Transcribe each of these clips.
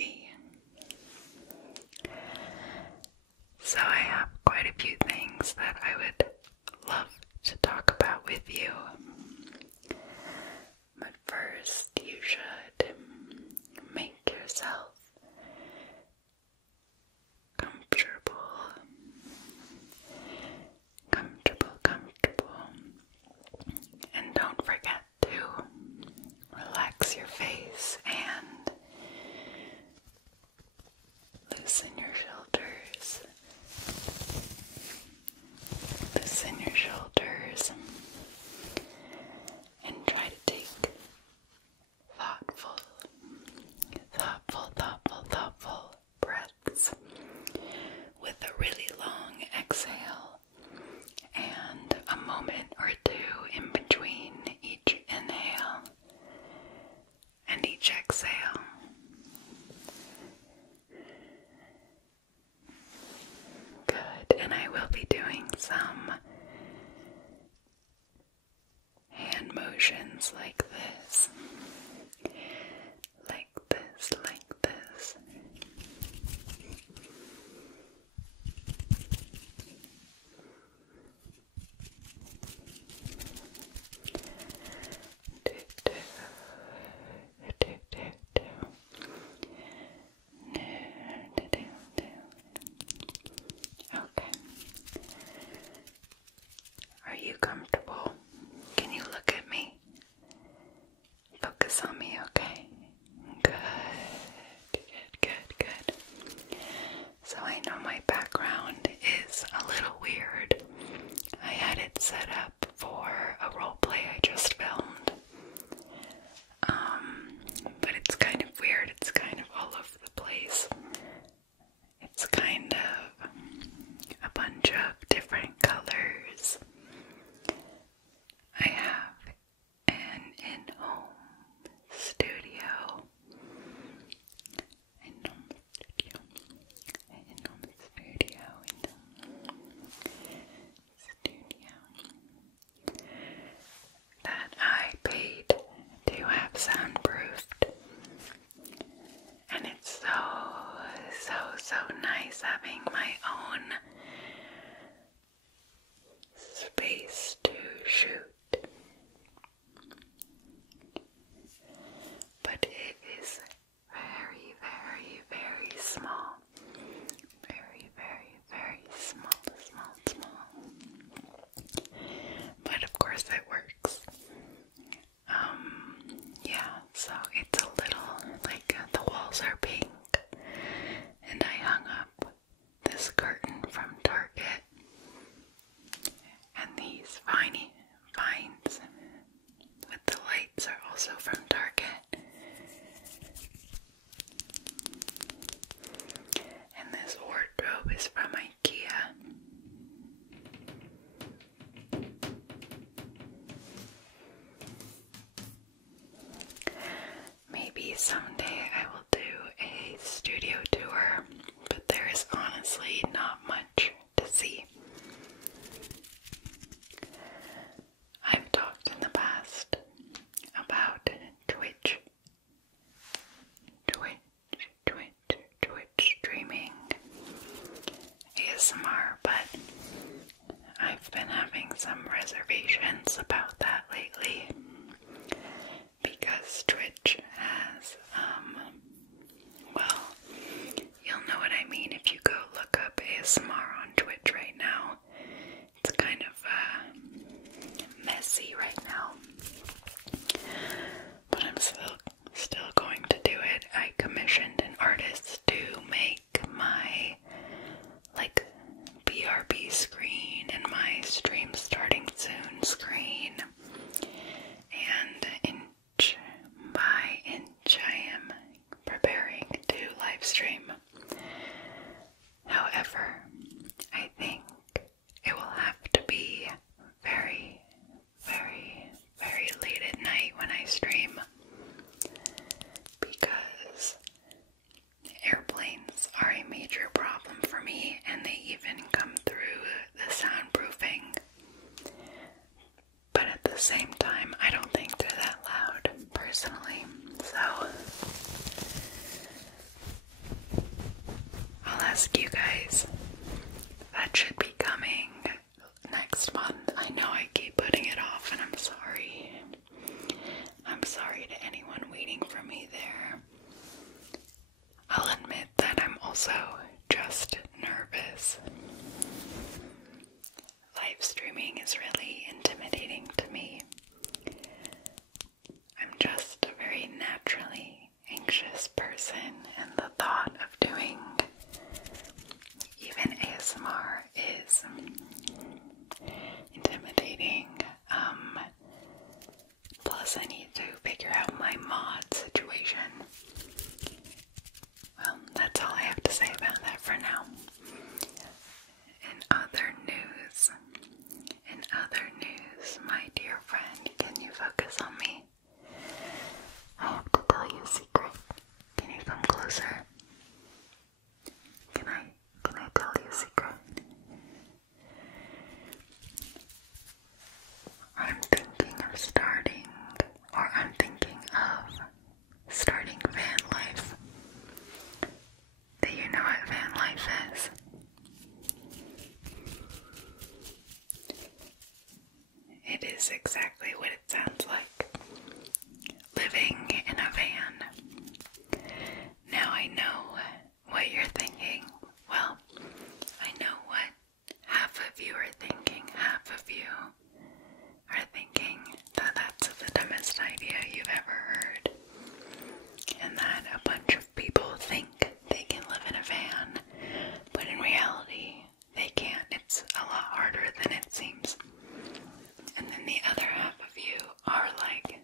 see. So I have quite a few things that I would love to talk about with you. But first, you should make yourself comfortable. And don't forget to relax your face and loosen your shoulders. Loosen your shoulders and try to take thoughtful breaths with a really long exhale and a moment or two in between each inhale and each exhale. Good, and I will be doing some hand motions like this. Like this. Okay. Are you comfortable? Can you look at me? Focus on me, okay? Good. So I know my background is a little weird. I had it set up for a role play I just filmed. But it's kind of weird. It's kind of all over the place. It's kind of a bunch of different colors. I have an in-home studio. That I paid to have soundproofed. And it's so nice having my own space to shoot. But it is very small. Very small. But of course it works. Yeah, so it's a little, like, the walls are pink. And I hung up this curtain from Target. And these vines with the lights are also from Target. And this wardrobe is from IKEA. Maybe someday I will do a studio tour, but there is honestly not much to see. I've talked in the past about Twitch streaming ASMR, but I've been having some reservations about that lately because Twitch has, well, you'll know what I mean if you go look up ASMR on Twitch right now. It's kind of messy right now, but I'm still going to do it. I commissioned an artist to make my, like, BRB screen and my stream starting soon screen, and inch by inch I am preparing to live stream. However, I think it will have to be very late at night when I stream, because airplanes are a major problem for me, and they even come through the soundproofing. But at the same time, I don't think they're that loud, personally. So That should be coming next month. I know I keep putting it off, and I'm sorry. I'm sorry to anyone waiting for me there. I'll admit that I'm also just nervous. Live streaming is really intimidating to me. I'm just a very naturally anxious person, and the thought of doing even ASMR is intimidating. Plus I need to figure out my mod situation. Well, that's all I have to say about that for now. In other news, my dear friend, can you focus on me? I have to tell you a secret. Can you come closer? Can I tell you a secret? I'm thinking of starting van life. Do you know what van life is? It is exactly what it sounds like. Living in a van. Now I know what you're thinking. Well, I know what half of you are thinking. Half of you are thinking that that's the dumbest idea you've ever heard. And that a bunch of people think they can live in a van, but in reality, they can't. It's a lot harder than it seems. And then the other half of you are like,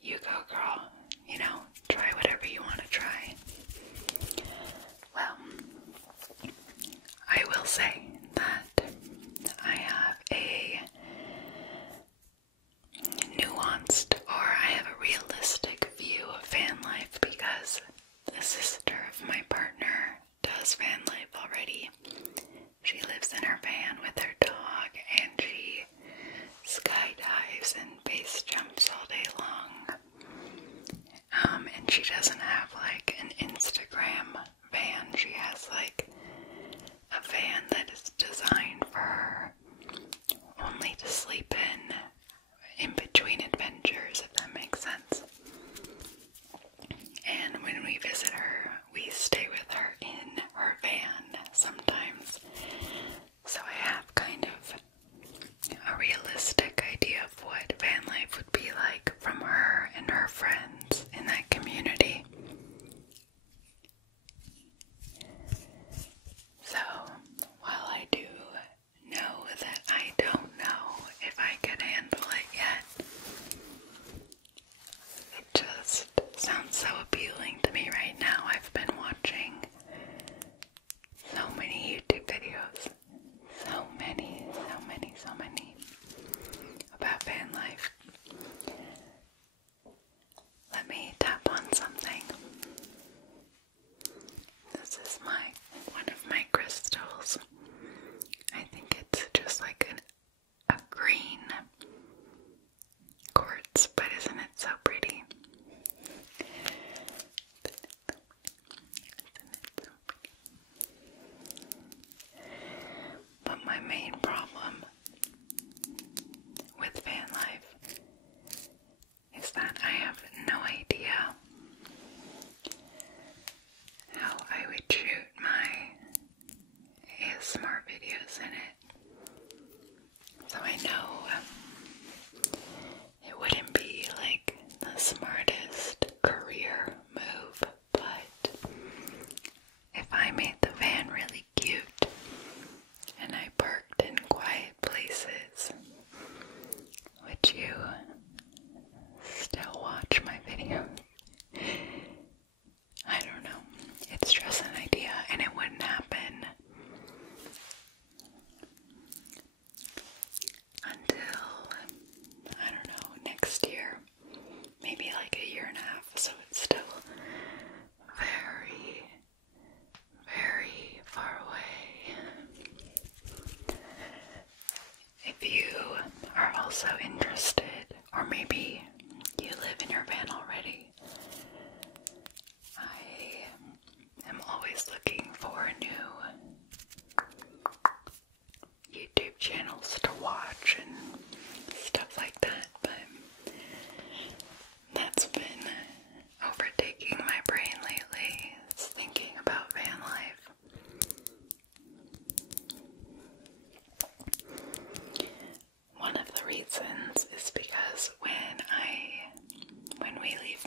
you go girl, try whatever you want to try. Well, I will say that I have a nuanced, or I have a realistic view of van life because the sister of my partner does van life already. She lives in her van with her dog, and she skydives and base jumps all day long. And she doesn't have like an Instagram van. She has like a van that is designed for her only to sleep in between adventures, if that makes sense. And when we visit her, we stay with her in her van sometimes. So I have kind of a realistic idea of what van life would be like from her and her friends in that community.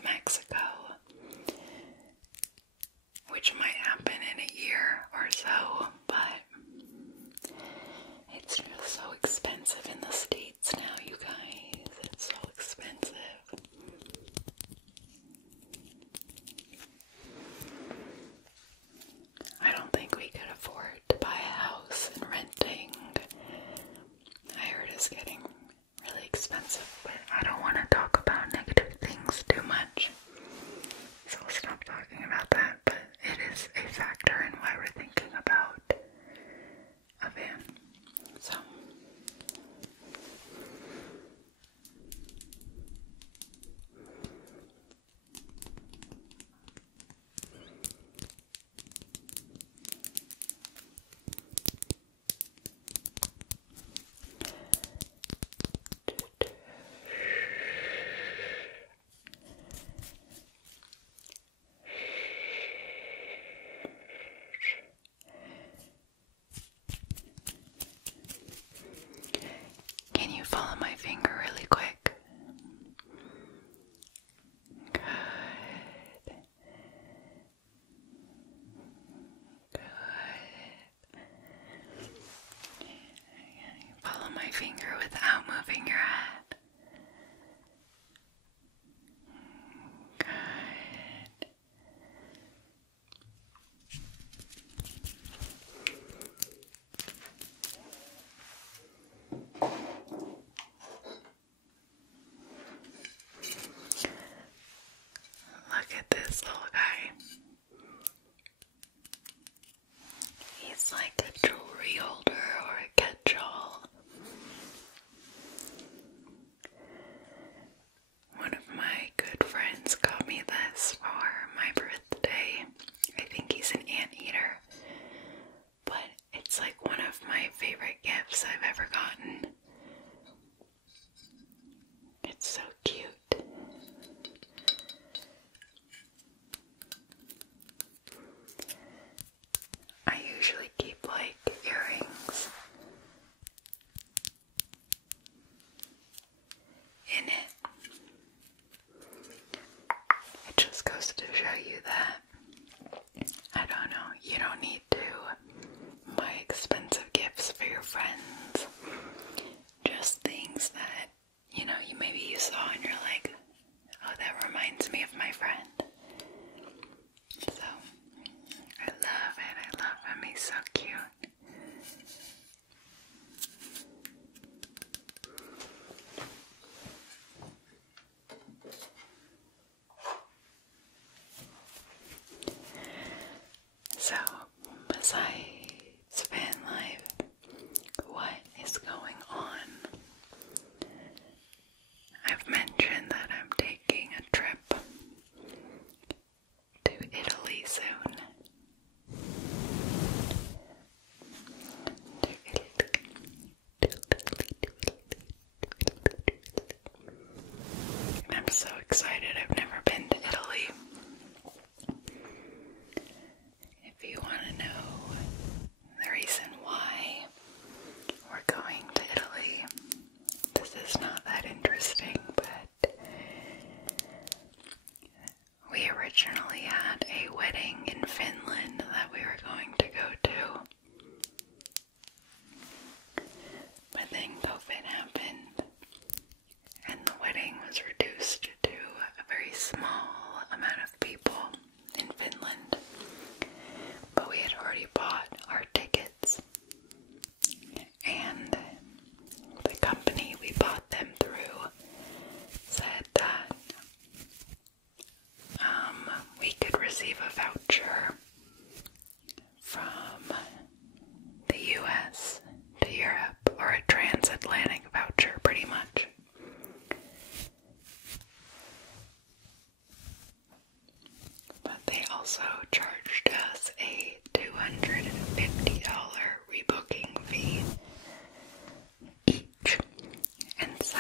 Mexico, which might happen in a year or so, but it's just so expensive in the States now, you guys. It's so expensive. I don't think we could afford to buy a house, and renting, I heard, is getting really expensive, but I don't want to talk about negative things too much, so I'll stop talking about that, but it is a factor in why we're thinking about a van, so. Can you follow my finger really quick? Good. Good. Follow my finger without moving your head. Good. Look at this little guy. He's like a jewelry holder or a catch-all. One of my good friends got me this for my birthday. I think he's an anteater, but it's like one of my favorite gifts I've ever gotten. It's so cute. I usually keep like earrings in it. It just goes to show you that, I don't know, you don't need to buy expensive gifts for your friends. Just things that, you know, maybe you saw and you're like, oh, that reminds me of my friend. So, I love it. I love him. He's so cute. So, besides van life, what is going on? I've mentioned that I'm taking a trip to Italy soon. I'm so excited. I've never been to Italy. If you want to know the reason why we're going to Italy, this is not that interesting, but we originally had a wedding in Finland that we were going to go to. But then COVID happened, and the wedding was reduced to a very small amount of people in Finland. But we had already bought our tickets, and the company we bought them through said that we could receive a voucher from the US to Europe, or a transatlantic voucher, pretty much. But they also charged us a $250 rebooking fee each. And so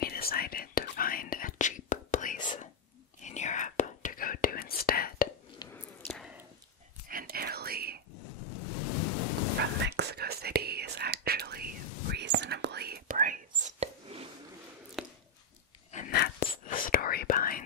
we decided to find a cheap place in Europe to go to instead. And Italy from Mexico City is actually reasonably priced. And that's the story behind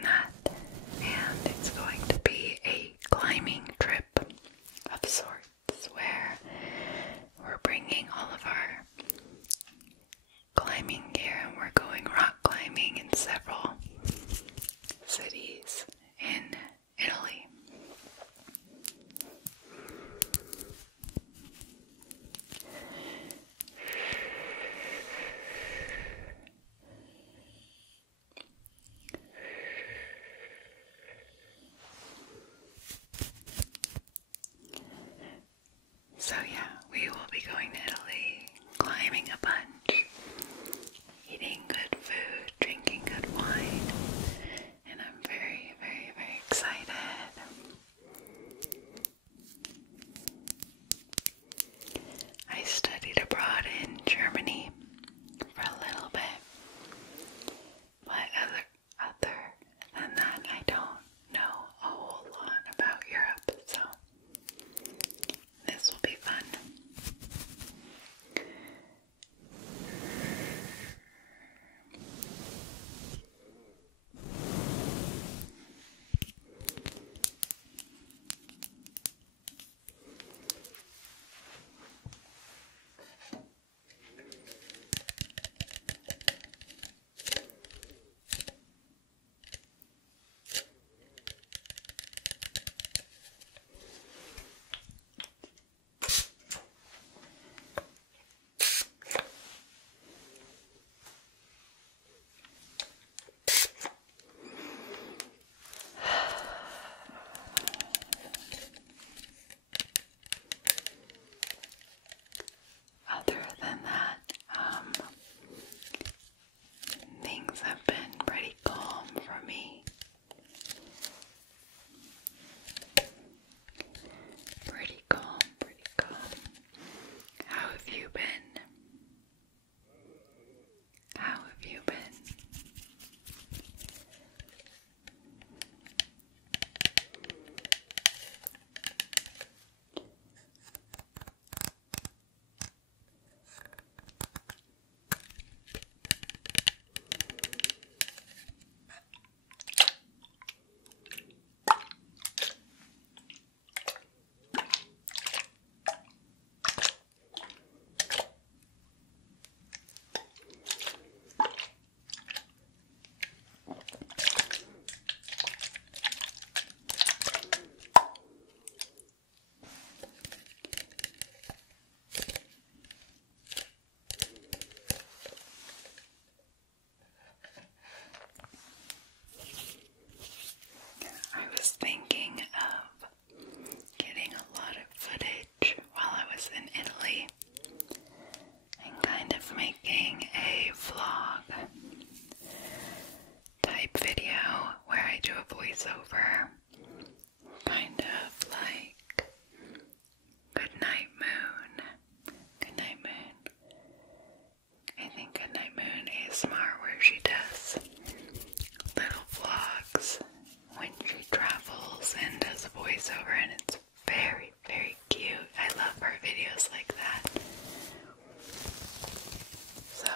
voiceover, kind of like Goodnight Moon. Goodnight Moon. I think Goodnight Moon ASMR, where she does little vlogs when she travels and does a voiceover, and it's very, very cute. I love her videos like that. So,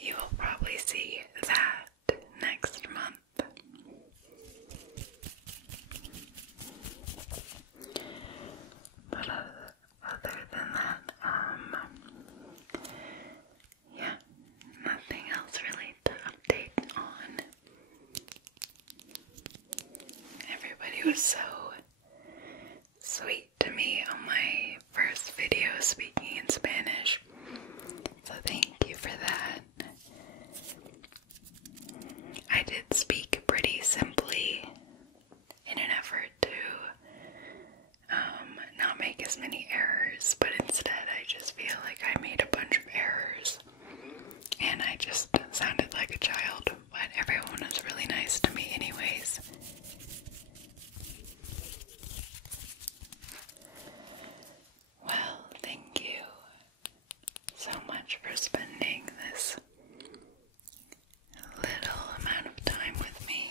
you will probably see that next month. But other than that, yeah, nothing else really to update on. Everybody was so sweet to me on my first video speaking in Spanish, so thank you for that. I did speak pretty simply in an effort to not make as many errors, but instead I just feel like I made a bunch of errors and I just sounded like a child, but everyone was really nice to me anyways. Well, thank you so much for spending this little amount of time with me.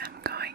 I'm going